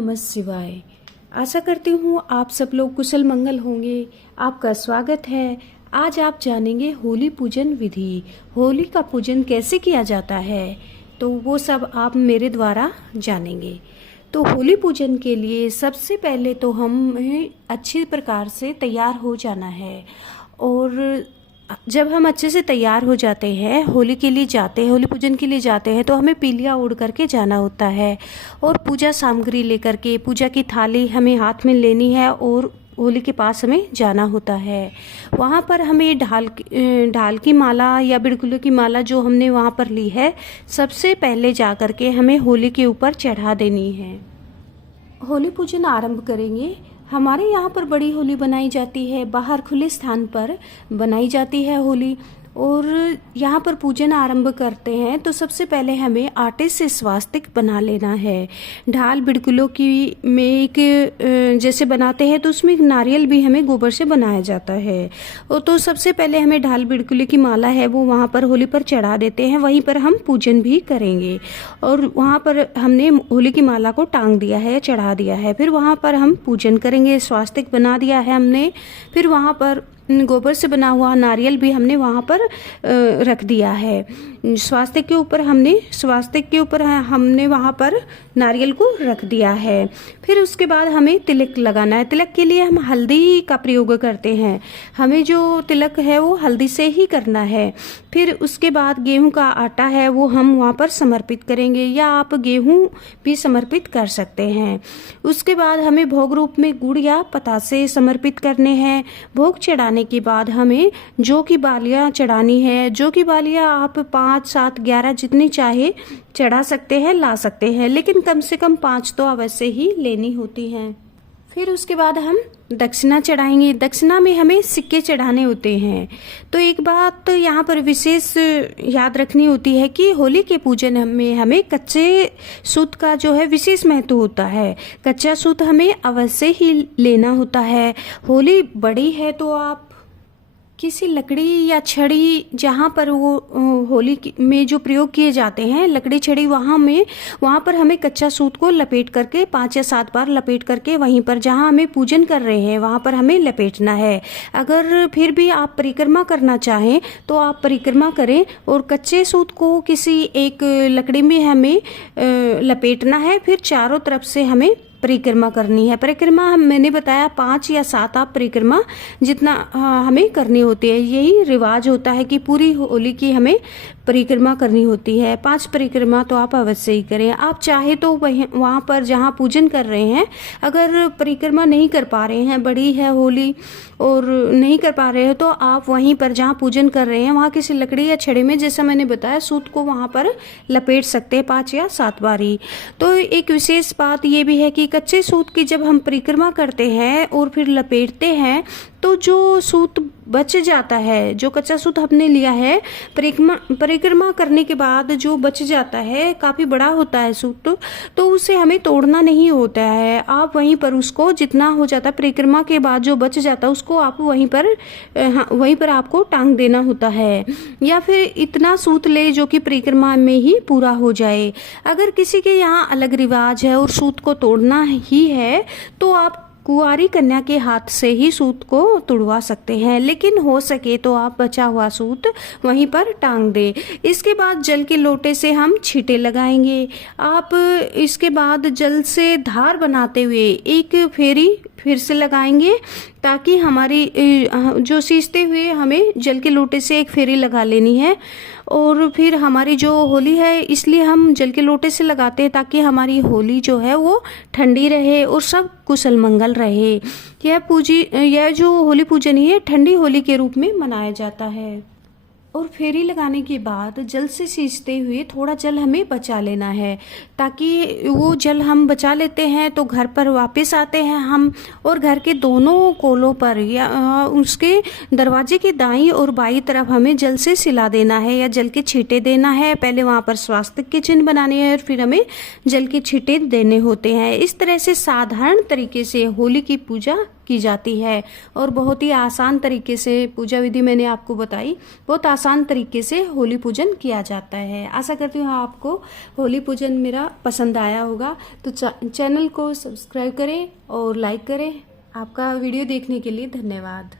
नमः शिवाय। आशा करती हूँ आप सब लोग कुशल मंगल होंगे। आपका स्वागत है। आज आप जानेंगे होली पूजन विधि। होली का पूजन कैसे किया जाता है तो वो सब आप मेरे द्वारा जानेंगे। तो होली पूजन के लिए सबसे पहले तो हमें अच्छी प्रकार से तैयार हो जाना है। और जब हम अच्छे से तैयार हो जाते हैं, होली के लिए जाते हैं, होली पूजन के लिए जाते हैं, तो हमें पीलिया ओढ़ करके जाना होता है और पूजा सामग्री लेकर के, पूजा की थाली हमें हाथ में लेनी है और होली के पास हमें जाना होता है। वहाँ पर हमें ढाल की माला या बिड़कुले की माला जो हमने वहाँ पर ली है, सबसे पहले जा कर के हमें होली के ऊपर चढ़ा देनी है। होली पूजन आरंभ करेंगे। हमारे यहाँ पर बड़ी होली बनाई जाती है, बाहर खुले स्थान पर बनाई जाती है होली। और यहाँ पर पूजन आरंभ करते हैं तो सबसे पहले हमें आटे से स्वास्तिक बना लेना है। ढाल बिड़कुलों की में एक जैसे बनाते हैं तो उसमें एक नारियल भी हमें गोबर से बनाया जाता है। और तो सबसे पहले हमें ढाल बिड़कुले की माला है वो वहाँ पर होली पर चढ़ा देते हैं, वहीं पर हम पूजन भी करेंगे। और वहाँ पर हमने होली की माला को टांग दिया है, चढ़ा दिया है, फिर वहाँ पर हम पूजन करेंगे। स्वास्तिक बना दिया है हमने, फिर वहाँ पर गोबर से बना हुआ नारियल भी हमने वहाँ पर रख दिया है। स्वास्तिक के ऊपर हमने वहाँ पर नारियल को रख दिया है। फिर उसके बाद हमें तिलक लगाना है। तिलक के लिए हम हल्दी का प्रयोग करते हैं। हमें जो तिलक है वो हल्दी से ही करना है। फिर उसके बाद गेहूं का आटा है वो हम वहाँ पर समर्पित करेंगे, या आप गेहूं भी समर्पित कर सकते हैं। उसके बाद हमें भोग रूप में गुड़ या पतासे समर्पित करने हैं। भोग चढ़ाने के बाद हमें जौ की बालियाँ चढ़ानी है। जौ की बालियाँ आप 5, 7, 11 जितनी चाहे चढ़ा सकते हैं, ला सकते हैं, लेकिन कम से कम 5 तो अवश्य ही लेनी होती हैं। फिर उसके बाद हम दक्षिणा चढ़ाएंगे। दक्षिणा में हमें सिक्के चढ़ाने होते हैं। तो एक बात तो यहाँ पर विशेष याद रखनी होती है कि होली के पूजन में हमें कच्चे सूत का जो है विशेष महत्व होता है। कच्चा सूत हमें अवश्य ही लेना होता है। होली बड़ी है तो आप किसी लकड़ी या छड़ी, जहाँ पर वो होली में जो प्रयोग किए जाते हैं लकड़ी छड़ी, वहाँ पर हमें कच्चा सूत को लपेट करके 5 या 7 बार लपेट करके वहीं पर जहाँ हमें पूजन कर रहे हैं वहाँ पर हमें लपेटना है। अगर फिर भी आप परिक्रमा करना चाहें तो आप परिक्रमा करें और कच्चे सूत को किसी एक लकड़ी में हमें लपेटना है। फिर चारों तरफ से हमें परिक्रमा करनी है। परिक्रमा मैंने बताया 5 या 7 आप परिक्रमा जितना हमें करनी होती है। यही रिवाज होता है कि पूरी होली की हमें परिक्रमा करनी होती है। 5 परिक्रमा तो आप अवश्य ही करें। आप चाहे तो वहाँ पर जहाँ पूजन कर रहे हैं, अगर परिक्रमा नहीं कर पा रहे हैं, बड़ी है होली और नहीं कर पा रहे हैं, तो आप वहीं पर जहाँ पूजन कर रहे हैं वहाँ किसी लकड़ी या छड़ी में, जैसा मैंने बताया, सूत को वहाँ पर लपेट सकते हैं 5 या 7 बारी। तो एक विशेष बात ये भी है कि कच्चे सूत की जब हम परिक्रमा करते हैं और फिर लपेटते हैं तो जो सूत बच जाता है, जो कच्चा सूत हमने लिया है, परिक्रमा करने के बाद जो बच जाता है, काफ़ी बड़ा होता है सूत, तो उसे हमें तोड़ना नहीं होता है। आप वहीं पर उसको जितना हो जाता है परिक्रमा के बाद जो बच जाता है उसको आप वहीं पर आपको टांग देना होता है, या फिर इतना सूत ले जो कि परिक्रमा में ही पूरा हो जाए। अगर किसी के यहाँ अलग रिवाज है और सूत को तोड़ना ही है तो आप कुंवारी कन्या के हाथ से ही सूत को तुड़वा सकते हैं, लेकिन हो सके तो आप बचा हुआ सूत वहीं पर टांग दे। इसके बाद जल के लोटे से हम छींटे लगाएंगे। आप इसके बाद जल से धार बनाते हुए एक फेरी फिर से लगाएंगे, ताकि हमारी जो सींचते हुए हमें जल के लोटे से एक फेरी लगा लेनी है। और फिर हमारी जो होली है, इसलिए हम जल के लोटे से लगाते हैं ताकि हमारी होली जो है वो ठंडी रहे और सब कुशल मंगल रहे। यह जो होली पूजन है ठंडी होली के रूप में मनाया जाता है। और फेरी लगाने के बाद जल से सींचते हुए थोड़ा जल हमें बचा लेना है, ताकि वो जल हम बचा लेते हैं तो घर पर वापस आते हैं हम, और घर के दोनों कोलों पर या उसके दरवाजे के दाईं और बाईं तरफ हमें जल से सिला देना है या जल के छींटे देना है। पहले वहाँ पर स्वास्तिक के चिन्ह बनाने हैं और फिर हमें जल के छींटे देने होते हैं। इस तरह से साधारण तरीके से होली की पूजा की जाती है और बहुत ही आसान तरीके से पूजा विधि मैंने आपको बताई। बहुत आसान तरीके से होली पूजन किया जाता है। आशा करती हूँ आपको होली पूजन मेरा पसंद आया होगा। तो चैनल को सब्सक्राइब करें और लाइक करें। आपका वीडियो देखने के लिए धन्यवाद।